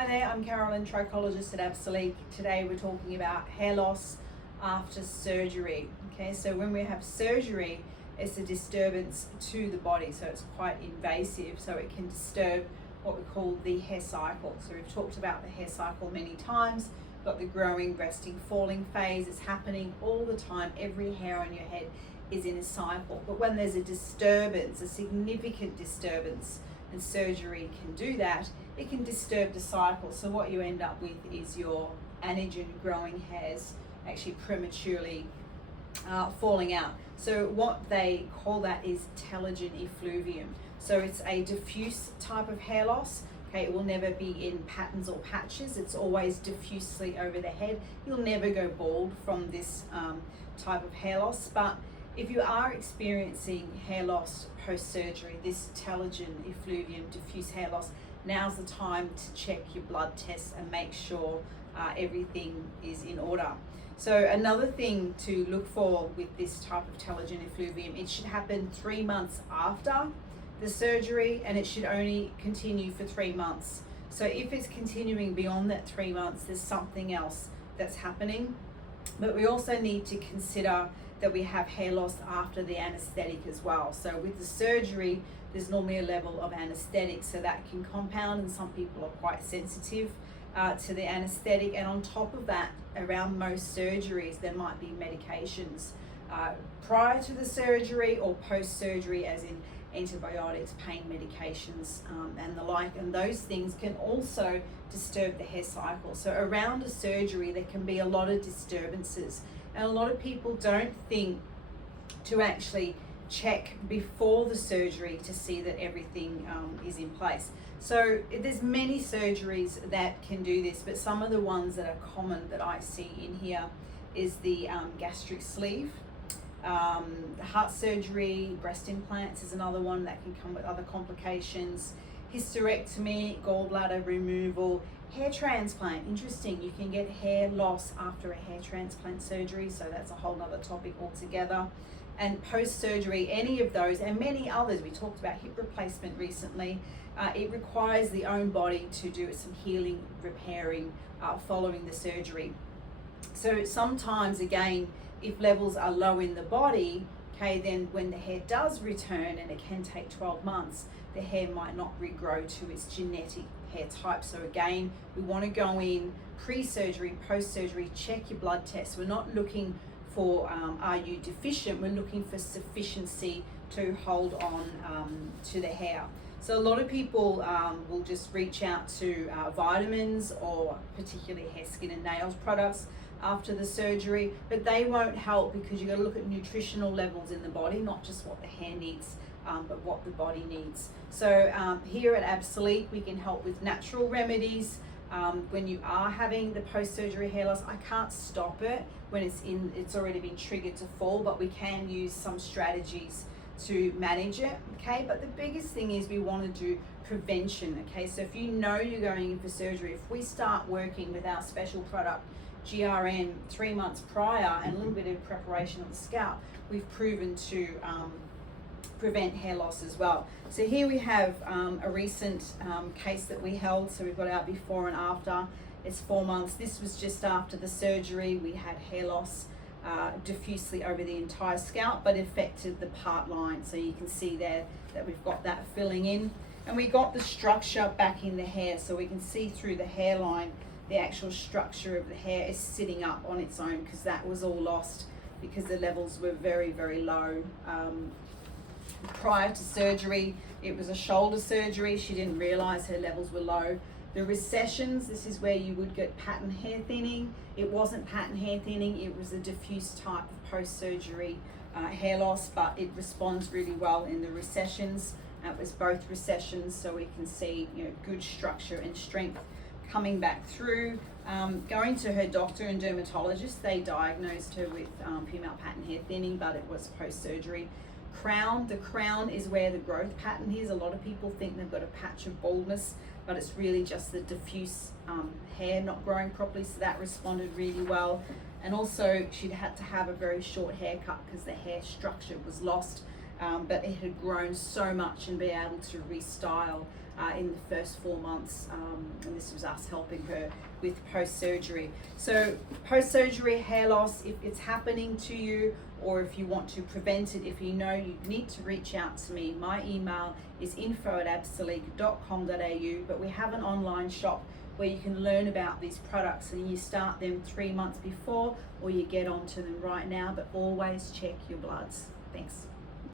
Hi there, I'm Carolyn, Trichologist at Absolique. Today we're talking about hair loss after surgery. Okay, so when we have surgery, it's a disturbance to the body, so it's quite invasive, so it can disturb what we call the hair cycle. So we've talked about the hair cycle many times. Got the growing, resting, falling phase. It's happening all the time. Every hair on your head is in a cycle. But when there's a disturbance, a significant disturbance, and surgery can do that, it can disturb the cycle. So what you end up with is your anagen growing hairs actually prematurely falling out. So what they call that is telogen effluvium. So it's a diffuse type of hair loss. Okay, it will never be in patterns or patches. It's always diffusely over the head. You'll never go bald from this type of hair loss. But if you are experiencing hair loss post-surgery, this telogen effluvium diffuse hair loss, now's the time to check your blood tests and make sure everything is in order. So another thing to look for with this type of telogen effluvium, it should happen 3 months after the surgery, and it should only continue for 3 months. So if it's continuing beyond that 3 months, there's something else that's happening. But we also need to consider that we have hair loss after the anesthetic as well. So with the surgery, there's normally a level of anesthetic, so that can compound, and some people are quite sensitive to the anesthetic. And on top of that, around most surgeries, there might be medications prior to the surgery or post-surgery, as in antibiotics, pain medications, and the like, and those things can also disturb the hair cycle. So around a surgery, there can be a lot of disturbances, and a lot of people don't think to actually check before the surgery to see that everything is in place. So there's many surgeries that can do this, but some of the ones that are common that I see in here is the gastric sleeve. Heart surgery, breast implants is another one that can come with other complications. Hysterectomy, gallbladder removal, hair transplant. Interesting, you can get hair loss after a hair transplant surgery, so that's a whole nother topic altogether. And post-surgery, any of those and many others. We talked about hip replacement recently. It requires the own body to do some healing, repairing following the surgery. So sometimes, again, if levels are low in the body, okay, then when the hair does return, and it can take 12 months, the hair might not regrow to its genetic hair type. So again, we want to go in pre-surgery, post-surgery, check your blood tests. We're not looking for are you deficient, we're looking for sufficiency to hold on to the hair. So a lot of people will just reach out to vitamins or particularly hair, skin and nails products after the surgery, but they won't help, because you've got to look at nutritional levels in the body, not just what the hair needs, but what the body needs. So here at Absolique, we can help with natural remedies. When you are having the post-surgery hair loss, I can't stop it when it's already been triggered to fall, but we can use some strategies to manage it, okay? But the biggest thing is we want to do prevention, okay? So if you know you're going in for surgery, if we start working with our special product, GRN, 3 months prior, and a little bit of preparation on the scalp, we've proven to prevent hair loss as well. So here we have a recent case that we held. So we've got our before and after. It's 4 months. This was just after the surgery. We had hair loss diffusely over the entire scalp, but affected the part line. So you can see there that we've got that filling in, and we got the structure back in the hair, so we can see through the hairline the actual structure of the hair is sitting up on its own, because that was all lost because the levels were very, very low. Prior to surgery, it was a shoulder surgery. She didn't realize her levels were low. The recessions, this is where you would get pattern hair thinning. It wasn't pattern hair thinning, it was a diffuse type of post-surgery hair loss, but it responds really well in the recessions. It was both recessions, so we can see, you know, good structure and strength coming back through. Going to her doctor and dermatologist, they diagnosed her with female pattern hair thinning, but it was post-surgery. Crown, the crown is where the growth pattern is. A lot of people think they've got a patch of baldness, but it's really just the diffuse hair not growing properly, so that responded really well. And also she'd had to have a very short haircut because the hair structure was lost, but it had grown so much, and be able to restyle in the first 4 months, and this was us helping her with post-surgery. So post-surgery hair loss, if it's happening to you, or if you want to prevent it, if you know, you need to reach out to me. My email is info@absolique.com.au, but we have an online shop where you can learn about these products, and you start them 3 months before, or you get onto them right now, but always check your bloods. Thanks.